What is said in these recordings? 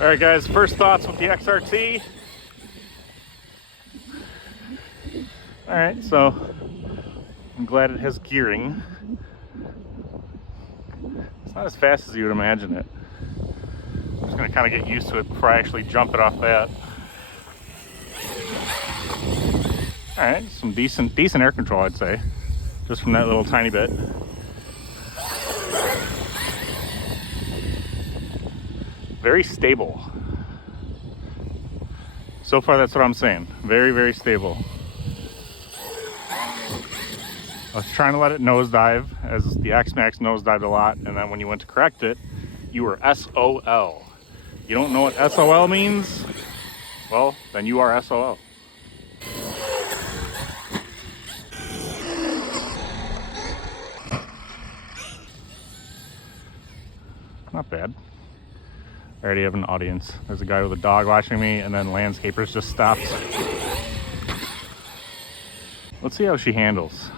All right, guys, first thoughts with the XRT. All right, so I'm glad it has gearing. It's not as fast as you would imagine it. I'm just gonna kind of get used to it before I actually jump it off that. All right, some decent air control, I'd say, just from that little tiny bit. Very stable. So far, that's what I'm saying. Very, very stable. I was trying to let it nosedive, as the X-Max nosedived a lot, and then when you went to correct it, you were SOL. You don't know what SOL means? Well, then you are SOL. Not bad. I already have an audience. There's a guy with a dog watching me, and then landscapers just stopped. Let's see how she handles.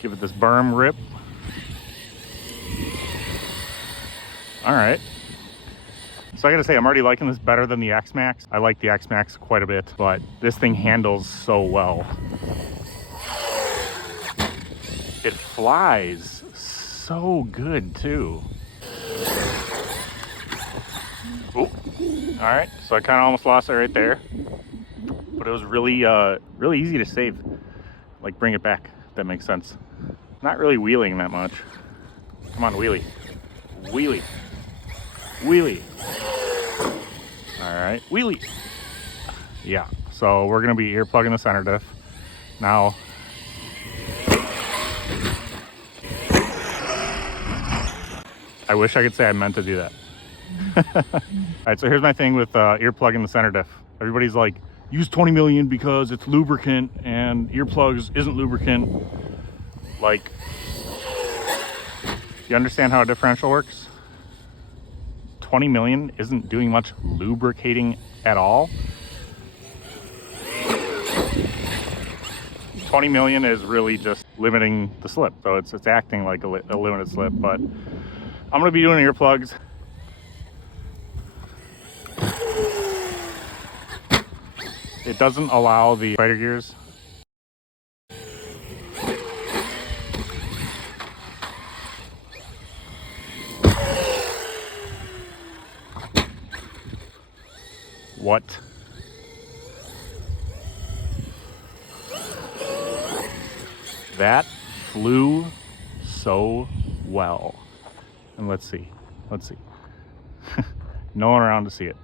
Give it this berm rip. All right. So I gotta say, I'm already liking this better than the X-Max. I like the X-Max quite a bit, but this thing handles so well. It flies so good too. Ooh. All right, so I kind of almost lost it right there, but it was really easy to save. Like, bring it back, if that makes sense. Not really wheeling that much. Come on, wheelie. Wheelie. Wheelie. All right, wheelie. Yeah, so we're gonna be ear plugging the center diff. Now, I wish I could say I meant to do that. All right, so here's my thing with earplugging the center diff. Everybody's like, use 20 million because it's lubricant, and earplugs isn't lubricant. Like, you understand how a differential works? 20 million isn't doing much lubricating at all. 20 million is really just limiting the slip, so it's acting like a limited slip. But I'm gonna be doing earplugs. It doesn't allow the spider gears. What? That flew so well. And let's see. No one around to see it.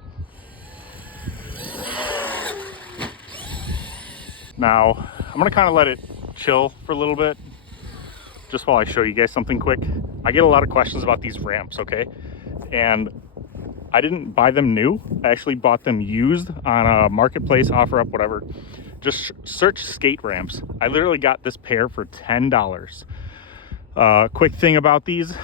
Now, I'm gonna kind of let it chill for a little bit, just while I show you guys something quick. I get a lot of questions about these ramps, okay? And I didn't buy them new. I actually bought them used on a marketplace, OfferUp, whatever. Just search skate ramps. I literally got this pair for $10. Quick thing about these,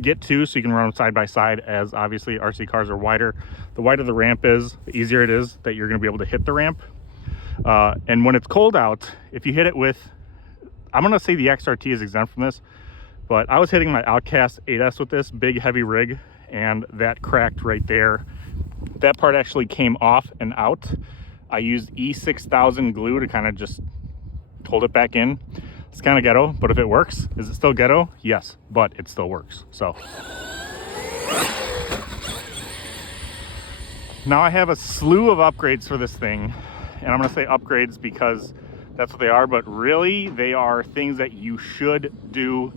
get two so you can run them side by side, as obviously RC cars are wider. The wider the ramp is, the easier it is that you're gonna be able to hit the ramp. And when it's cold out, if you hit it with, I'm gonna say the XRT is exempt from this, but I was hitting my Outcast 8S with this big heavy rig, and that cracked right there. That part actually came off and out. I used E6000 glue to kind of just hold it back in. It's kind of ghetto, but if it works, is it still ghetto? Yes, but it still works. So now I have a slew of upgrades for this thing, and I'm gonna say upgrades because that's what they are, but really they are things that you should do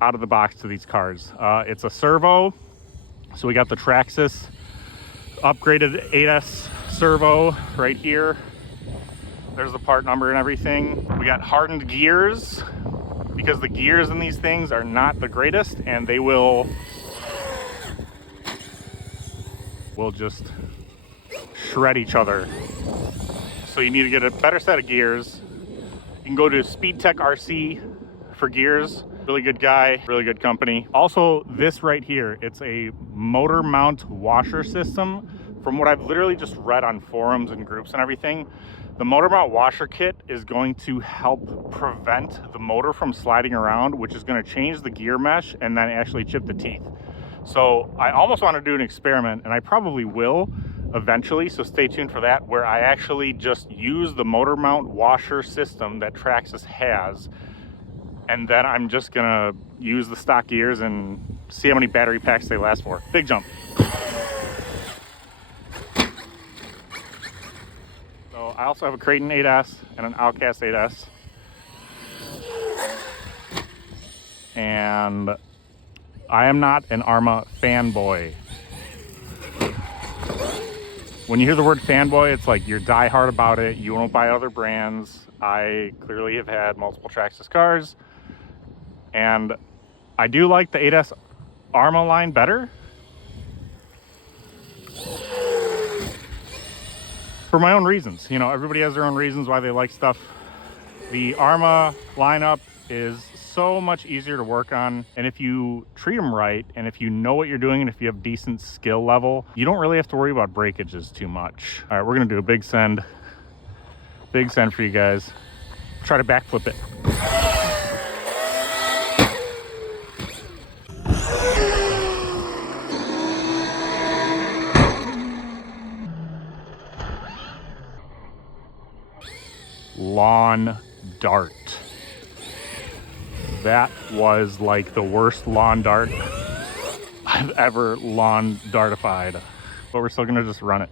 out of the box to these cars. It's a servo. So we got the Traxxas upgraded 8S servo right here. There's the part number and everything. We got hardened gears, because the gears in these things are not the greatest, and they will just shred each other. So you need to get a better set of gears. You can go to SpeedTech RC for gears. Really good guy, really good company. Also, this right here, it's a motor mount washer system. From what I've literally just read on forums and groups and everything, the motor mount washer kit is going to help prevent the motor from sliding around, which is going to change the gear mesh and then actually chip the teeth. So I almost want to do an experiment, and I probably will eventually, so stay tuned for that, where I actually just use the motor mount washer system that Traxxas has, and then I'm just gonna use the stock gears and see how many battery packs they last for. Big jump. So I also have a Creighton 8S and an Outcast 8S. And I am not an Arrma fanboy. When you hear the word fanboy, it's like you're diehard about it. You won't buy other brands. I clearly have had multiple Traxxas cars, and I do like the 8S Arrma line better. For my own reasons. You know, everybody has their own reasons why they like stuff. The Arrma lineup is so much easier to work on, and if you treat them right, and if you know what you're doing, and if you have decent skill level, you don't really have to worry about breakages too much. All right, we're gonna do a big send for you guys. Try to backflip it. Lawn dart. That was like the worst lawn dart I've ever lawn dartified, but we're still gonna just run it.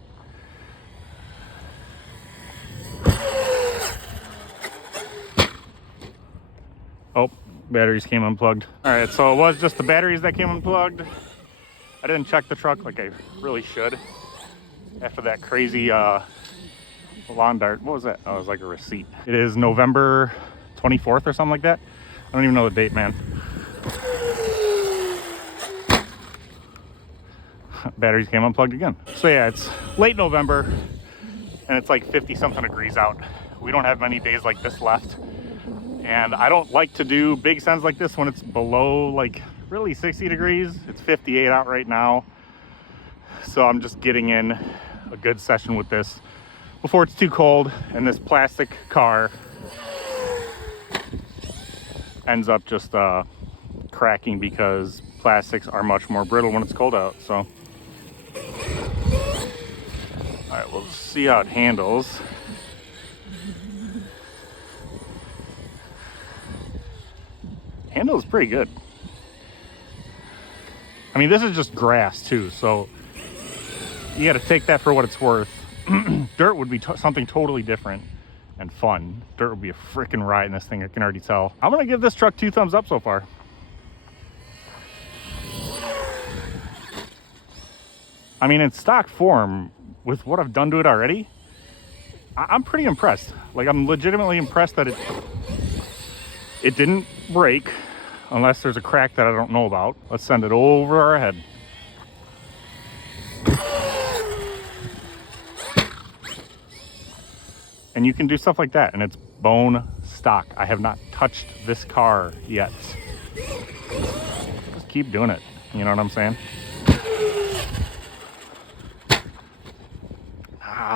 Oh, batteries came unplugged. All right, so it was just the batteries that came unplugged. I didn't check the truck like I really should after that crazy lawn dart. What was that? Oh, it was like a receipt. It is November 24th or something like that. I don't even know the date, man. Batteries came unplugged again. So yeah, it's late November and it's like 50 something degrees out. We don't have many days like this left. And I don't like to do big sends like this when it's below like really 60 degrees. It's 58 out right now. So I'm just getting in a good session with this before it's too cold and this plastic car ends up just cracking, because plastics are much more brittle when it's cold out. So all right, we'll see how it handles. Handles pretty good. I mean, this is just grass too, so you got to take that for what it's worth. Dirt would be something totally different and fun. Dirt would be a freaking ride in this thing, I can already tell. I'm gonna give this truck 2 thumbs up so far. I mean, in stock form, with what I've done to it already, I'm pretty impressed. Like, I'm legitimately impressed that it didn't break, unless there's a crack that I don't know about. Let's send it over our head. And you can do stuff like that, and it's bone stock. I have not touched this car yet. Just keep doing it. You know what I'm saying?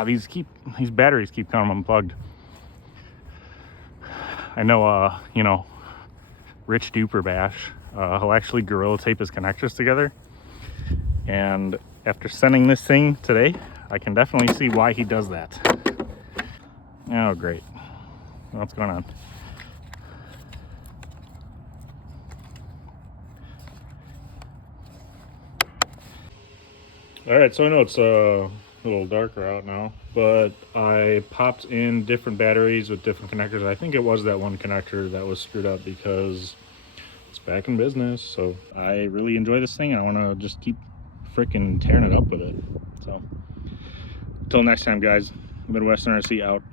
These batteries keep coming unplugged. I know, you know, Rich Duper Bash, he'll actually Gorilla Tape his connectors together. And after sending this thing today, I can definitely see why he does that. Oh, great. What's going on? All right, so I know it's a little darker out now, but I popped in different batteries with different connectors. I think it was that one connector that was screwed up, because it's back in business. So I really enjoy this thing, and I want to just keep freaking tearing it up with it. So until next time, guys, Midwestern RC out.